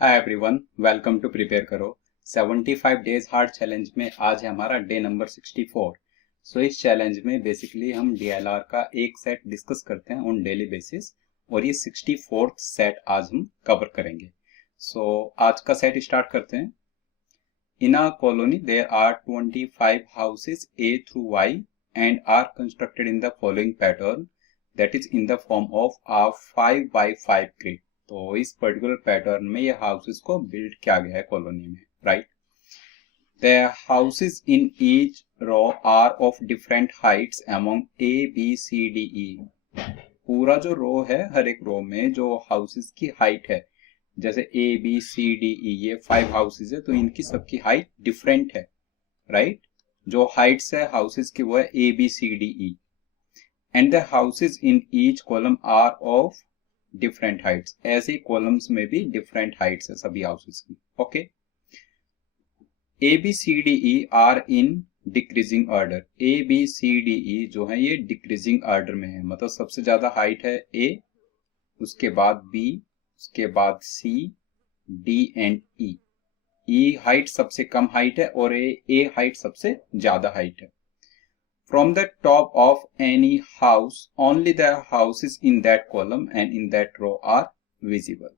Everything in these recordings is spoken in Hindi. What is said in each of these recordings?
Hi everyone, welcome to prepare करो 75 डेज हार्ड चैलेंज में आज है हमारा डे नंबर 64। सो इस चैलेंज में बेसिकली हम डीएलआर का एक सेट डिस्कस करते हैं ऑन डेली बेसिस और ये 64th सेट आज हम कवर करेंगे। सो आज का सेट स्टार्ट करते हैं। In a colony there are 25 houses A through Y and are constructed in the following pattern that is in the form of a 5 by 5 grid. तो इस पर्टिकुलर पैटर्न में ये हाउसेस को बिल्ड किया गया है कॉलोनी में, right. The houses in each row are of different heights among A B C D E. पूरा जो रो है, हर एक रो में जो हाउसेस की हाइट है, जैसे ए बी सी डी ई ये 5 हाउसेस है, तो इनकी सबकी हाइट डिफरेंट है, राइट। जो हाइट्स है हाउसेस की वो है A B C D E and the houses in each column are of different heights. ऐसे ही कॉलम्स में भी डिफरेंट हाइट्स है सभी हाउसेस की, okay. A B C D E are in decreasing order. A B C D E जो है ये डिक्रीजिंग ऑर्डर में है, मतलब सबसे ज्यादा हाइट है ए, उसके बाद बी, उसके बाद C, D and E. E height सबसे कम हाइट है और ए हाइट सबसे ज्यादा हाइट है। From the top of any house, only the houses in that column and in that row are visible.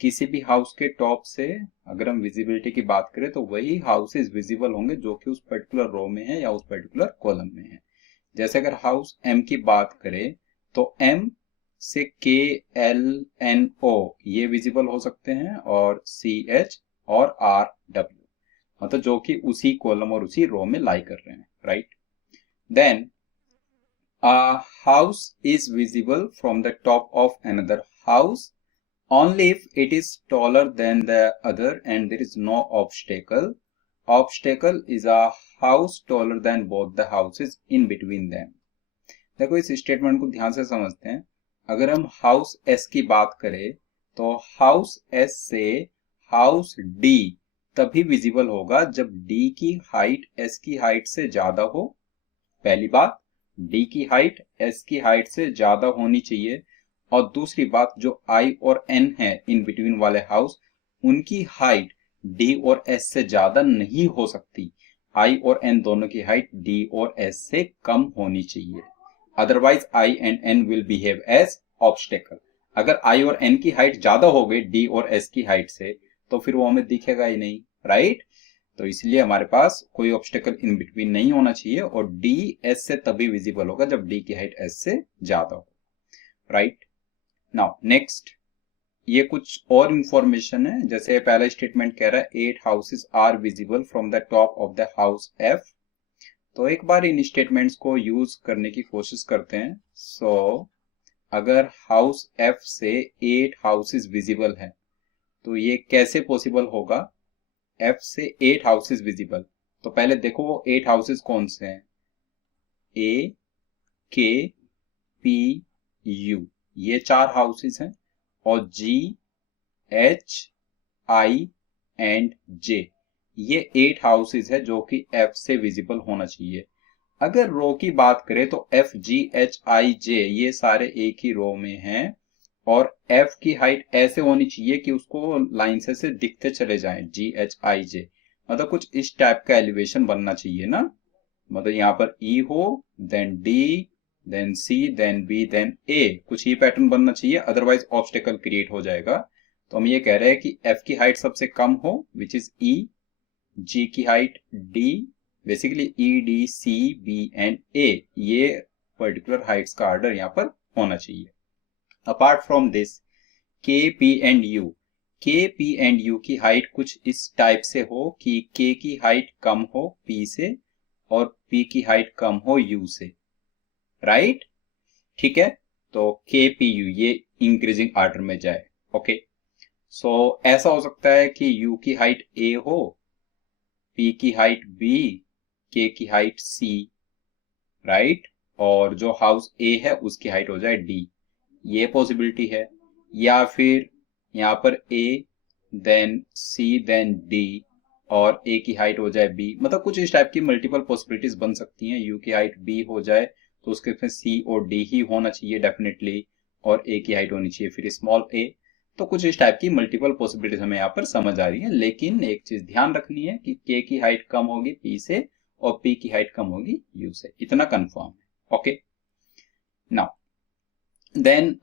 किसी भी हाउस के टॉप से अगर हम विजिबिलिटी की बात करें तो वही हाउसेस विजिबल होंगे जो कि उस पर्टिकुलर रो में है या उस पर्टिकुलर कॉलम में है। जैसे अगर हाउस एम की बात करें तो एम से के एल एन ओ ये विजिबल हो सकते हैं और सी एच और आर डब्ल्यू, मतलब जो कि उसी कॉलम और उसी रो में लाई कर रहे हैं, right. Then a house is visible from the top of another house only if it is taller than the other and there is no obstacle. Obstacle is a house taller than both the houses in between them. देखो इस स्टेटमेंट को ध्यान से समझते हैं। अगर हम हाउस एस की बात करें तो हाउस एस से हाउस डी तभी विजिबल होगा जब डी की हाइट एस की हाइट से ज्यादा हो। पहली बात, डी की हाइट एस की हाइट से ज्यादा होनी चाहिए, और दूसरी बात जो आई और एन है इन बिटवीन वाले हाउस, उनकी हाइट डी और एस से ज्यादा नहीं हो सकती। आई और एन दोनों की हाइट डी और एस से कम होनी चाहिए, otherwise I and N will behave as obstacle. अगर आई और एन की हाइट ज्यादा हो गई डी और एस की हाइट से तो फिर वो हमें दिखेगा ही नहीं, राइट। तो इसलिए हमारे पास कोई ऑब्स्टेकल इन बिटवीन नहीं होना चाहिए और डी एस से तभी विजिबल होगा जब डी की हाइट एस से ज्यादा हो, राइट। नाउ नेक्स्ट, ये कुछ और इंफॉर्मेशन है। जैसे पहला स्टेटमेंट कह रहा है 8 houses are visible from the top of the house F. तो एक बार इन स्टेटमेंट्स को यूज करने की कोशिश करते हैं। सो अगर हाउस एफ से 8 हाउसेस विजिबल है तो ये कैसे पॉसिबल होगा? एफ से 8 हाउसेस विजिबल, तो पहले देखो वो 8 हाउसेस कौन से हैं। ए, के, पी, यू ये 4 हाउसेस हैं और जी, एच, आई एंड जे ये 8 हाउसेस है जो कि एफ से विजिबल होना चाहिए। अगर रो की बात करें तो एफ, जी, एच, आई, जे ये सारे एक ही रो में हैं और एफ की हाइट ऐसे होनी चाहिए कि उसको लाइन से दिखते चले जाएं, जी एच आई जे, मतलब कुछ इस टाइप का एलिवेशन बनना चाहिए ना। मतलब यहाँ पर ई हो, देन डी, देन सी, देन बी, देन ए, कुछ ही पैटर्न बनना चाहिए, अदरवाइज ऑब्स्टेकल क्रिएट हो जाएगा। तो हम ये कह रहे हैं कि एफ की हाइट सबसे कम हो विच इज ई, जी की height D, basically E D C B and A ये पर्टिकुलर हाइट्स का ऑर्डर यहाँ पर होना चाहिए। Apart from this K P and U, K P and U की हाइट कुछ इस टाइप से हो कि के की हाइट कम हो पी से और पी की हाइट कम हो यू से, राइट। ठीक है, तो के पी यू ये इंक्रीजिंग ऑर्डर में जाए, ओके। सो ऐसा हो सकता है कि यू की हाइट ए हो, पी की हाइट बी, के की हाइट सी, राइट, और जो हाउस ए है उसकी हाइट हो जाए डी, ये पॉसिबिलिटी है। या फिर यहाँ पर ए, देन सी, देन डी और ए की हाइट हो जाए बी, मतलब कुछ इस टाइप की मल्टीपल पॉसिबिलिटीज बन सकती हैं। यू की हाइट बी हो जाए तो उसके फिर सी और डी ही होना चाहिए डेफिनेटली, और ए की हाइट होनी चाहिए फिर स्मॉल ए। तो कुछ इस टाइप की मल्टीपल पॉसिबिलिटीज हमें यहाँ पर समझ आ रही है, लेकिन एक चीज ध्यान रखनी है कि के की हाइट कम होगी पी से और पी की हाइट कम होगी यू से, इतना कंफर्म है। ओके, नाउ देन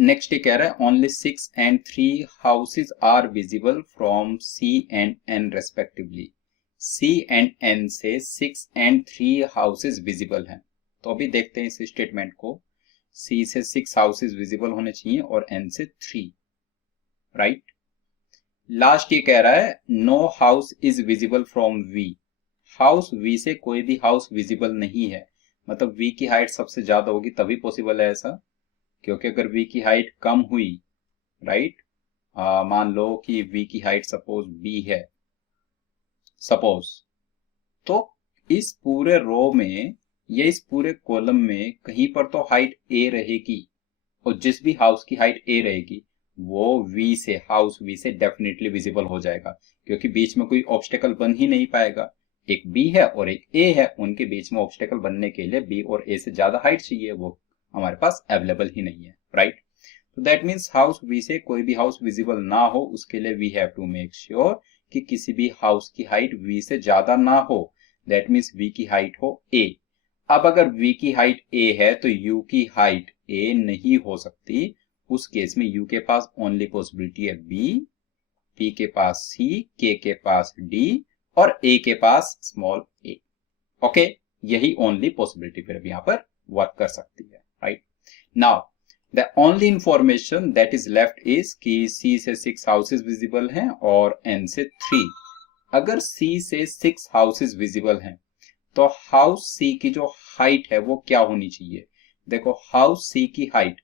नेक्स्ट ये कह रहा है only 6 and 3 houses are visible from C and N respectively. C and N से 6 and 3 हाउसेज विजिबल हैं। तो अभी देखते हैं इस स्टेटमेंट को। सी से 6 हाउसेज विजिबल होने चाहिए और एन से 3, राइट। लास्ट ये कह रहा है no house is visible from V. House V से कोई भी हाउस विजिबल नहीं है, मतलब वी की हाइट सबसे ज्यादा होगी तभी पॉसिबल है ऐसा, क्योंकि अगर वी की हाइट कम हुई, राइट, मान लो कि वी की हाइट सपोज बी है सपोज, तो इस पूरे रो में या इस पूरे कॉलम में कहीं पर तो हाइट ए रहेगी, और जिस भी हाउस की हाइट ए रहेगी वो वी से, हाउस वी से डेफिनेटली विजिबल हो जाएगा, क्योंकि बीच में कोई ऑब्स्टेकल बन ही नहीं पाएगा। एक बी है और एक ए है, उनके बीच में ऑब्स्टेकल बनने के लिए बी और ए से ज्यादा हाइट चाहिए, वो हमारे पास अवेलेबल ही नहीं है, राइट। तो दैट मीन्स हाउस वी से कोई भी हाउस विजिबल ना हो, उसके लिए we have to make sure कि किसी भी हाउस की हाइट वी से ज्यादा ना हो। दैट मीन्स वी की हाइट हो ए। अब अगर v की हाइट a है तो u की हाइट a नहीं हो सकती। उस केस में u के पास ओनली पॉसिबिलिटी है b, p के पास c, k के पास d और a के पास स्मॉल a। ओके, यही ओनली पॉसिबिलिटी फिर अब यहाँ पर वर्क कर सकती है, right. Now the only information that is left is कि c से 6 हाउसेज विजिबल हैं और n से 3। अगर c से 6 हाउसेज विजिबल हैं तो हाउस सी की जो हाइट है वो क्या होनी चाहिए। देखो हाउस सी की हाइट,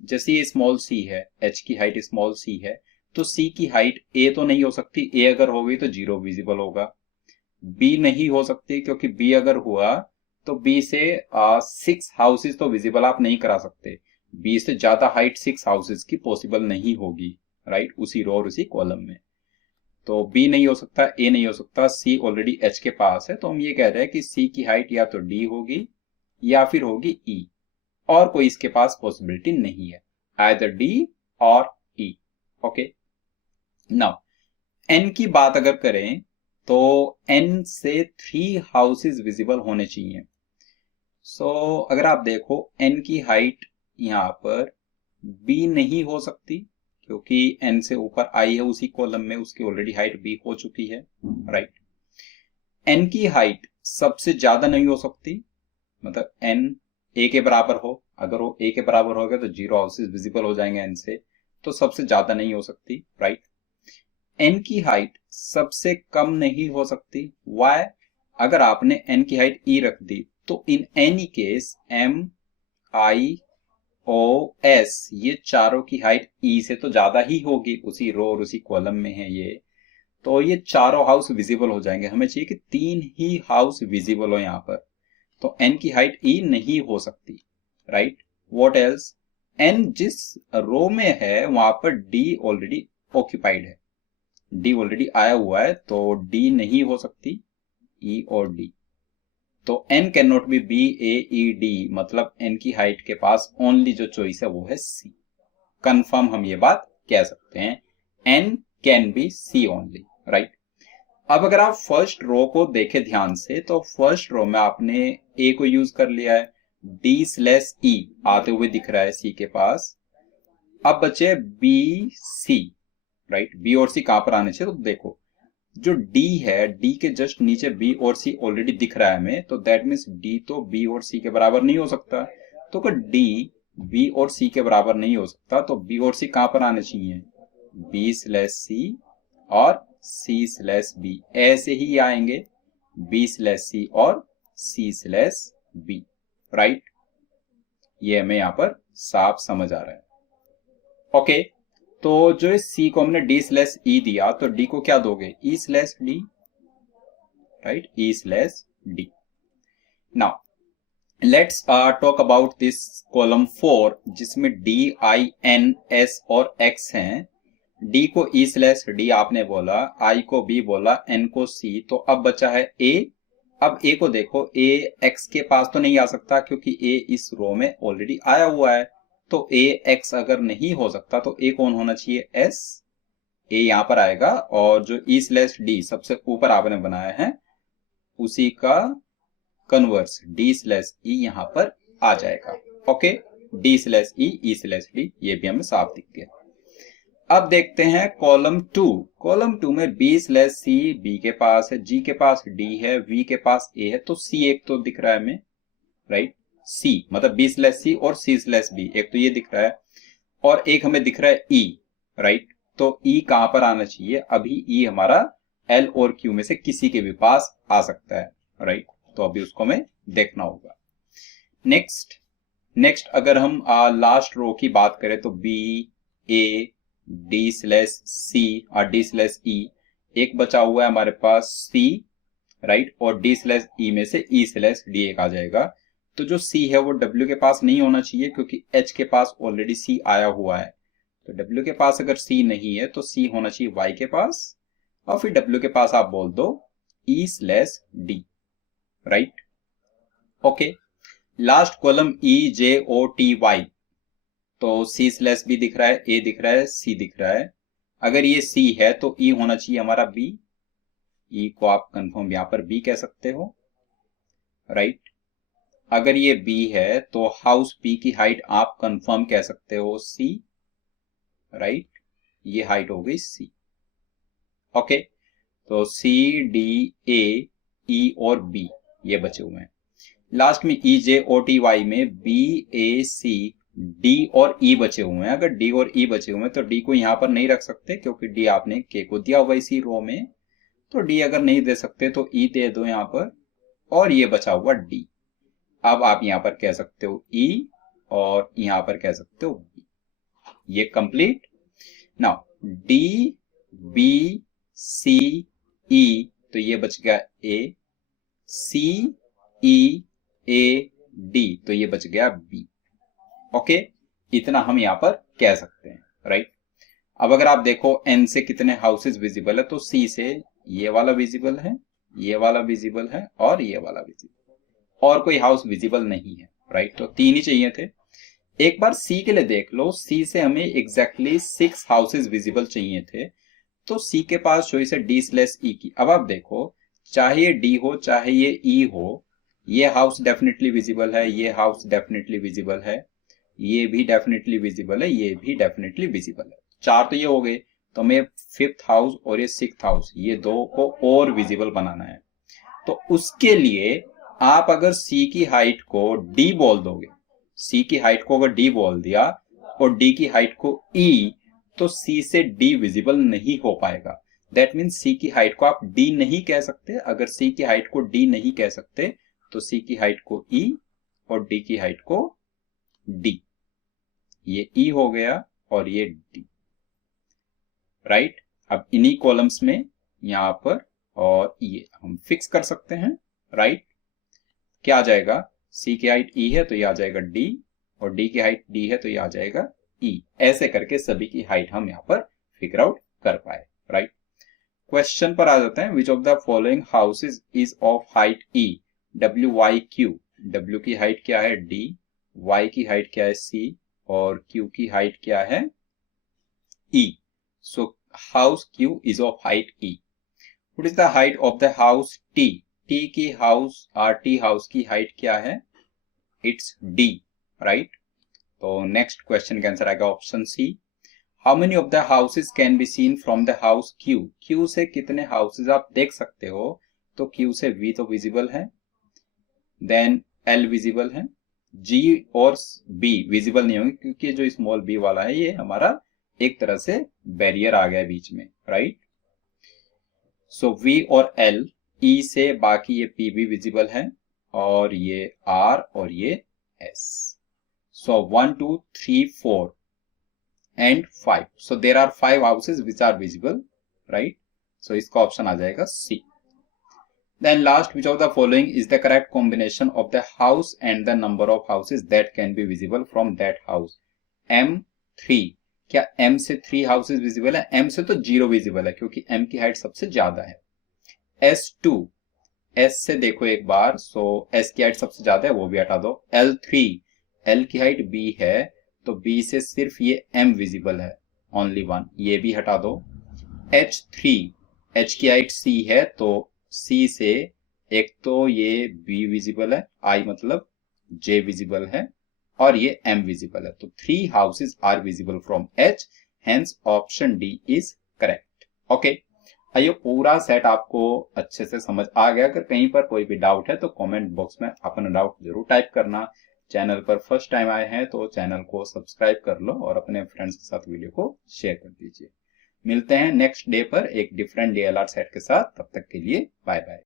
जैसे ये स्मॉल सी है, एच की हाइट स्मॉल सी है, तो सी की हाइट ए तो नहीं हो सकती, ए अगर होगी तो 0 विजिबल होगा। बी नहीं हो सकती, क्योंकि बी अगर हुआ तो बी से 6 हाउसेज तो विजिबल आप नहीं करा सकते, बी से ज्यादा हाइट 6 हाउसेज की पॉसिबल नहीं होगी, राइट, उसी रो और उसी कॉलम में। तो B नहीं हो सकता, A नहीं हो सकता, C ऑलरेडी H के पास है, तो हम ये कह रहे हैं कि C की हाइट या तो D होगी या फिर होगी E, और कोई इसके पास पॉसिबिलिटी नहीं है, आइदर D और E। ओके, नाउ N की बात अगर करें तो N से 3 हाउसेज विजिबल होने चाहिए। अगर आप देखो N की हाइट यहाँ पर B नहीं हो सकती, क्योंकि n से ऊपर आई है उसी कॉलम में, उसकी ऑलरेडी हाइट b हो चुकी है, राइट। n की हाइट सबसे ज्यादा नहीं हो सकती, मतलब n a के बराबर हो, अगर वो a के बराबर हो गया तो 0 हाउसेज विजिबल हो जाएंगे n से, तो सबसे ज्यादा नहीं हो सकती, राइट। n की हाइट सबसे कम नहीं हो सकती, वाई, अगर आपने n की हाइट e रख दी तो in any case m i O S ये चारों की हाइट ई से तो ज्यादा ही होगी, उसी रो और उसी कॉलम में है ये, तो ये चारों हाउस विजिबल हो जाएंगे। हमें चाहिए कि 3 ही हाउस विजिबल हो यहाँ पर, तो एन की हाइट ई नहीं हो सकती, राइट। व्हाट एल्स, एन जिस रो में है वहां पर डी ऑलरेडी ऑक्यूपाइड है, डी ऑलरेडी आया हुआ है, तो डी नहीं हो सकती, ई और डी, तो n can not be B A E D, मतलब n की हाइट के पास ओनली जो चॉइस है वो है c। कंफर्म हम ये बात कह सकते हैं, n can be c only, right. अब अगर आप फर्स्ट रो को देखें ध्यान से, तो फर्स्ट रो में आपने a को यूज कर लिया है, d/e आते हुए दिख रहा है c के पास। अब बचे b c, राइट, b और c कहां पर आने चाहिए, तो देखो जो D है, D के जस्ट नीचे B और C ऑलरेडी दिख रहा है हमें, तो दैट मीन्स D तो B और C के बराबर नहीं हो सकता, तो अगर D B और C के बराबर नहीं हो सकता तो B और C कहां पर आने चाहिए, B/C और C/B, ऐसे ही आएंगे B/C और C/B, राइट। ये हमें यहां पर साफ समझ आ रहा है। ओके, तो जो C को हमने D/E दिया, तो D को क्या दोगे, E/D, right, E/D। Now let's talk about this column 4 जिसमें D, I, N, S और X हैं। D को E/D आपने बोला, I को B बोला, N को C, तो अब बचा है A। अब A को देखो, A X के पास तो नहीं आ सकता क्योंकि A इस रो में ऑलरेडी आया हुआ है, तो ए एक्स अगर नहीं हो सकता तो ए कौन होना चाहिए, एस। ए यहां पर आएगा और जो ई स्लैश डी सबसे ऊपर आपने बनाया है उसी का कन्वर्स डी स्लैश ई यहां पर आ जाएगा। ओके, डी स्लैश ई स्लैश डी, ये भी हमें साफ दिख गया। अब देखते हैं कॉलम 2। कॉलम 2 में बी स्लैश सी बी के पास है, जी के पास डी है, वी के पास ए है, तो सी एक तो दिख रहा है हमें, राइट। सी मतलब बी स्लैश सी और सी स्लैश बी, एक तो ये दिख रहा है और एक हमें दिख रहा है ई, राइट। तो ई कहां पर आना चाहिए, अभी ई हमारा एल और क्यू में से किसी के भी पास आ सकता है, राइट। तो अभी उसको हमें देखना होगा। नेक्स्ट अगर हम लास्ट रो की बात करें तो B A D slash C और डी स्लैश ई, एक बचा हुआ है हमारे पास सी, राइट, और डी स्लैश ई में से ई स्लैश डी एक आ जाएगा। तो जो सी है वो डब्ल्यू के पास नहीं होना चाहिए क्योंकि एच के पास ऑलरेडी सी आया हुआ है। तो डब्ल्यू के पास अगर सी नहीं है तो सी होना चाहिए वाई के पास, और फिर डब्ल्यू के पास आप बोल दो E slash D, right. Okay, last column E J O T Y, तो सी स्लैश बी दिख रहा है, ए दिख रहा है, सी दिख रहा है। अगर ये सी है तो ई होना चाहिए हमारा बी, ई को आप कंफर्म यहां पर बी कह सकते हो, राइट। अगर ये बी है तो हाउस बी की हाइट आप कंफर्म कह सकते हो सी, राइट। ये हाइट हो गई सी। ओके, तो सी डी ए ई और बी ये बचे हुए हैं। लास्ट में ई जे ओ टी वाई में बी ए सी डी और ई बचे हुए हैं। अगर डी और ई बचे हुए हैं तो डी को यहां पर नहीं रख सकते क्योंकि डी आपने के को दिया हुआ इसी रो में, तो डी अगर नहीं दे सकते तो ई दे दो यहां पर, और ये बचा हुआ डी। अब आप यहां पर कह सकते हो ई और यहां पर कह सकते हो बी। ये complete. Now D B C E, तो ये बच गया ए, सी ई ए डी, तो ये बच गया बी। ओके, इतना हम यहां पर कह सकते हैं, राइट। अब अगर आप देखो एन से कितने हाउसेस विजिबल है, तो सी से ये वाला विजिबल है, ये वाला विजिबल है और ये वाला विजिबल, और कोई हाउस विजिबल नहीं है, राइट। तो 3 ही चाहिए थे। एक बार सी के लिए देख लो, सी से हमें एग्जैक्टली 6 हाउसेस विजिबल चाहिए थे, तो सी के पास चॉइस है डी स्लैश ई की। अब आप देखो, चाहे ये डी हो चाहे ये ई हो, ये हाउस डेफिनेटली विजिबल है, ये हाउस डेफिनेटली विजिबल है, ये भी डेफिनेटली विजिबल है, ये भी डेफिनेटली विजिबल है। 4 तो ये हो गए, तो हमें 5th हाउस और ये 6th हाउस, ये दो को और विजिबल बनाना है। तो उसके लिए आप अगर सी की हाइट को डी बोल दोगे, सी की हाइट को अगर डी बोल दिया और डी की हाइट को ई, तो सी से डी विजिबल नहीं हो पाएगा। दैट मीन्स सी की हाइट को आप डी नहीं कह सकते। अगर सी की हाइट को डी नहीं कह सकते तो सी की हाइट को ई और डी की हाइट को डी, ये ई हो गया और ये डी, राइट। अब इन्हीं कॉलम्स में यहां पर और ये हम फिक्स कर सकते हैं, राइट। क्या आ जाएगा, सी की हाइट ई है तो ये आ जाएगा डी, और डी की हाइट डी है तो ये आ जाएगा ई। ऐसे करके सभी की हाइट हम यहां पर फिगर आउट कर पाए, राइट। क्वेश्चन पर आ जाते हैं। Which of the following houses is of height E, W Y Q. W की हाइट क्या है डी, वाई की हाइट क्या है सी, और क्यू की हाइट क्या है E. So house Q is of height E. What is the height of the house T, T की हाउस टी हाउस की हाइट क्या है, इट्स डी, राइट। तो नेक्स्ट क्वेश्चन का आंसर आएगा option C. How many of the houses can be seen from the house Q, Q से कितने हाउसेज आप देख सकते हो, तो क्यू से वी तो विजिबल है, देन एल विजिबल है, जी और बी विजिबल नहीं होंगे क्योंकि जो स्मॉल बी वाला है ये हमारा एक तरह से बैरियर आ गया बीच में, राइट। सो वी और एल, ई से बाकी ये पी भी विजिबल है, और ये आर और ये S. So 1 2 3 4 and 5, so there are 5 houses which are visible, right. So इसका ऑप्शन आ जाएगा C. Then last, which of the following is the correct combination of the house and the number of houses that can be visible from that house? M3, क्या M से 3 houses visible है? M से तो 0 visible है क्योंकि M की हाइट सबसे ज्यादा है। S2, S से देखो एक बार, so S की हाइट सबसे ज्यादा है, वो भी हटा दो। L3, L की हाइट B है तो बी से सिर्फ ये एम विजिबल है, ओनली वन, ये भी हटा दो। H3, H की हाइट C है तो C से एक तो ये B विजिबल है, I मतलब J विजिबल है और ये M विजिबल है, तो 3 houses are visible from H, hence option D is correct. Okay, आइए पूरा सेट आपको अच्छे से समझ आ गया। अगर कहीं पर कोई भी डाउट है तो कमेंट बॉक्स में अपना डाउट जरूर टाइप करना। चैनल पर फर्स्ट टाइम आए हैं तो चैनल को सब्सक्राइब कर लो और अपने फ्रेंड्स के साथ वीडियो को शेयर कर दीजिए। मिलते हैं नेक्स्ट डे पर एक डिफरेंट डीएलआर सेट के साथ, तब तक के लिए बाय बाय।